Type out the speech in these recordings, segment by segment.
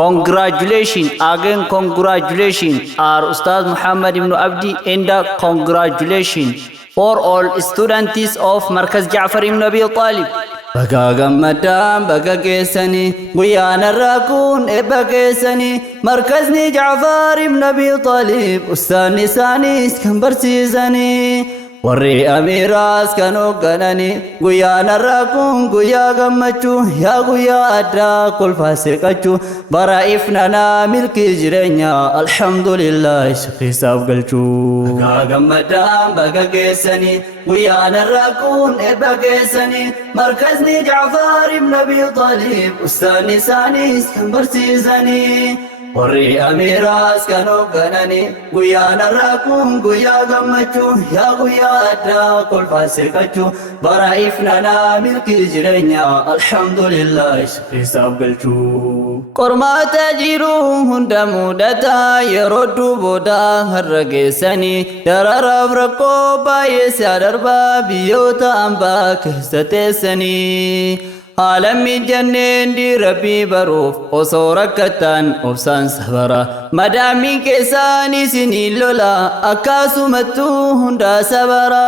Congratulations, again congratulations, our Ustaz Muhammad ibn Abdi, and congratulations for all students of Markaz Ja'far ibn Abi Talib. Baga gammadaan baga geessanii guyyaan irraa kun eebba geessanii markazni Ja'far ibn Abi Talib ustaanni isaaniis kan barsiisanii warri amiiraas kan hooggananii guyyaan irraa kun guyyaa gammachuu yaa guyyaa addaa kolfaa seeqachuu bara ifnanaa milkii jireenya alhamdulillah shukrisaaf galchuu baga gammadaan baga geessanii guyyaan irraa kun eebba geessanii markazni Ja'far ibn Abi Talib ustaanni isaaniis kan barsiisanii warri amiiraas kan hooggananii guyyaan irraa kun guyyaa gammachuu yaa guyyaa addaa kolfaa seeqachuu bara ifnanaa milkii jireenya alhamdulillah shukrisaaf galchuu qormaata jiru hunda mudataa yeroo duuboodaa har'a geessanii dararaaf rakkoo baay'ee si'a darbaa biyyoota hambaa keessa teessanii Alami janneen di rabbii baruuf osoo rakkatan obsaan sabara madaamii keessaan isinii lola akkasumattuu hundaa sabara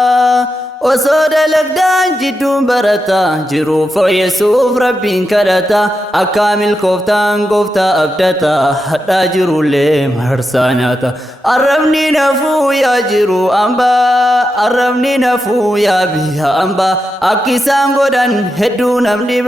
osoo dalagdaan jidduun barata jiru fooyyessuuf rabbiin kadhata akka milkooftaan gooftaa abdata hadhaa jirullee marsaa nyaata arrabni nafuu yaa jiru ambaa arrabni nafuu yaa biyya ambaa akkisaan godhan hedduu namni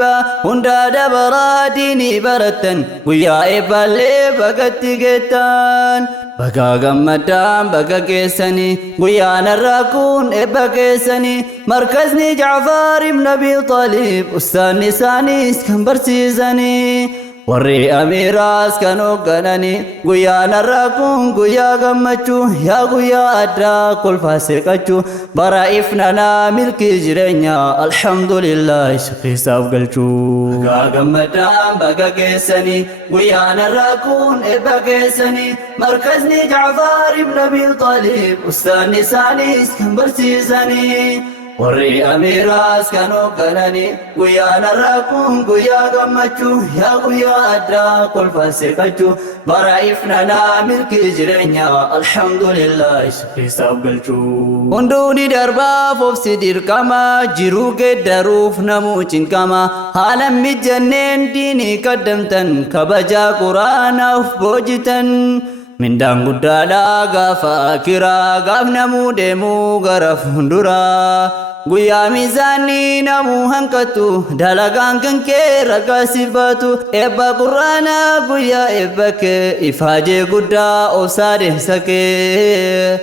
hundaa dabaraa diinii baratan guyyaa eebbaallee bagatti geettan baga gammadaan baga geessanii guyyaan irraa kun eebba geessanii markazni Ja'far ibn Abi Talib ustaanni isaaniis kan barsiisanii warri amiiraas kan hooggananii guyyaan irraa kun guyyaa gammachuu yaa guyyaa addaa kolfaa seeqachuu bara ifnanaa milkii jireenya alhamdulillah shukrisaaf galchuu baga gammadaan baga geessanii guyyaan irraa kun eebba geessanii markazni Ja'far ibn Abi Talib ustaanni isaaniis kan barsiisanii warri amiiraas kan hooggananii guyyaan irraa kun guyyaa gammachuu yaa guyyaa addaa kolfaa seeqachuu bara ifnanaa milkii jireenya alhamdulillah shukrisaaf galchuu hunduuni darbaaf obsi dirqama jiruu geeddaruuf namuu cinqama haalan mijanneen diinii qaddamtan kabajaa quraanaaf boojitan mindaan guddaadhaa gaafa akiraa gaaf namuu deemuu gara fuulduraa guyyaa miizaanii namuu hanqatu dalagaan kan kee ragaa sifaatu eebba quraanaa guyyaa eebba kee ifaajee guddaa obsaa deemsa kee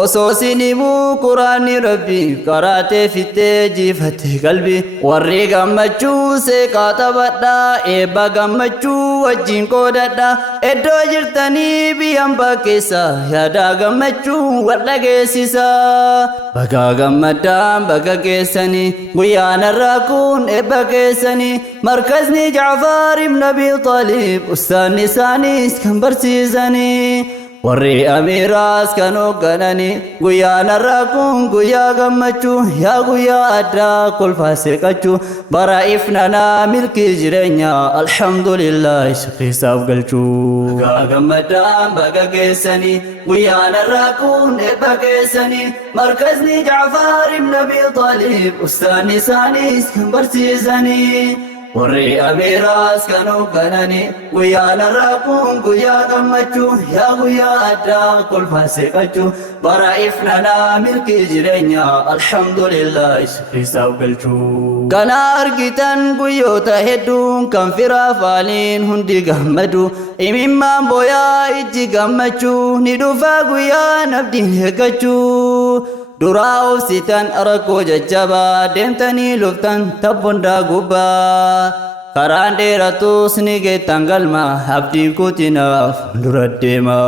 osoo sinimuu quraanni rabbii qaraatee fittee jiifattee qalbii warri gammachuu seeqaa taphadhaa eebba gammachuu wajjin qoodadhaa iddoo jirtanii biyyan bakkeessa yaadaa gammachuu wal dhageessisaa baga gammadaan baga geessanii guyyaan irraa kun eebba geessanii markazni Ja'far ibn Abi Talib ustaanni isaaniis kan barsiisanii warri amiiraas kan hooggananii guyyaan irraa kun guyyaa gammachuu yaa guyyaa addaa kolfaa seeqachuu bara ifnanaa milkii jireenya alhamdulillah shukrisaaf galchuu baga gammadaan baga geessanii guyyaan irraa kun eebba geessanii markazni Ja'far ibn Abi Talib ustaanni isaaniis kan barsiisanii warri amiiraas kan hooggananii guyyaan irraa kun guyyaa gammachuu yaa guyyaa addaa kolfaa seeqachuu bara ifnanaa milkii jireenya alhamdulillah shukrisaaf galchuu kana argitan guyyoota hedduun kan firaa faaliin hundi gammadu imimmaan booyaa ijji gammachuu ni dhufa guyyaan abdiin eeggachuu duraa obsitan rakkoo jajjabaa deemtanii luftan tabbondaa gubbaa karaan dheeratus ni geettan galma abdiin kutinaaf dura deema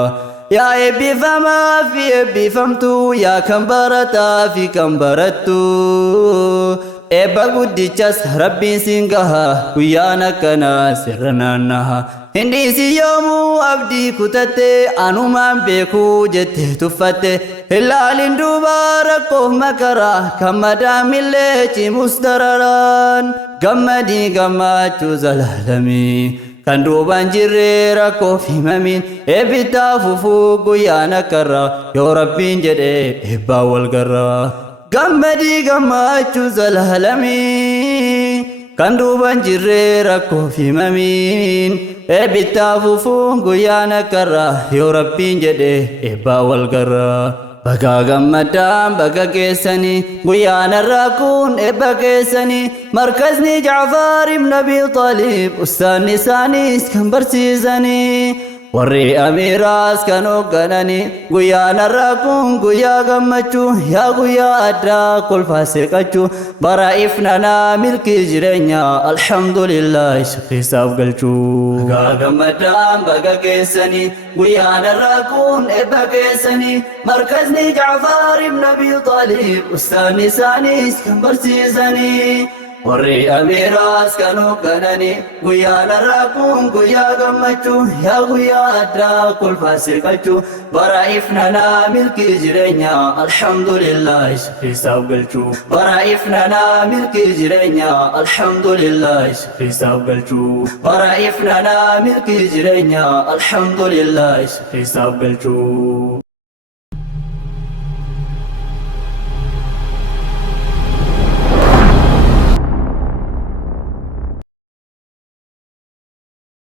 yaa eebbifamaa fi eebbifamtuu yaa kan barataa fi kan barattu eebba guddichas rabbiin siin gaha guyyaan akkanaa sirra naannaha Hindi yoomuu abdii kutatte anumaan beekuu jette tuffatte ilaalin duuba rakkoo makaraa kan madaamillee cimus dararaan gammadii gammachuu zalaalamii kan duubaan jirree rakkoo fi himamiin eebbitaa fufuu guyyaana karra yoo rabbiin jedhee eebbaa wal garra gammadii gammachuu zalaalamii kan duubaan jirree rakkoo fi himamiin eebbitaa fufuu guyyaana karra yoo rabbiin jedhee eebbaa wal garra baga gammadaan baga geessanii guyyaana irraa kun eebba keessanii markazni Jaafar ibn Abi Taalib ustaanni isaaniis kan barsiisanii warri amiiraas kan hooggananii guyyaana irraa kun guyyaa gammachuu yaa guyyaa addaa kolfaa seeqachuu bara ifnanaa milkii jireenya alhamdulillah shaqeessaaf galchuu baga gammadaan baga geessanii guyyaana irraa kun eebba keessanii markazni Jaafar ibn Abi Taalib ustaanni isaaniis kan barsiisanii warri amiiraas kan hooggananii guyyaana irraa kun guyyaa gammachuu yaa guyyaa addaa kolfaa seeqachuu bara ifnanaa milkii jireenya alhamdulillah shaqeessaaf galchuu bara ifnanaa milkii jireenya alhamdulillah shaqeessaaf galchuu bara ifnanaa milkii jireenya alhamdulillah shaqeessaaf galchuu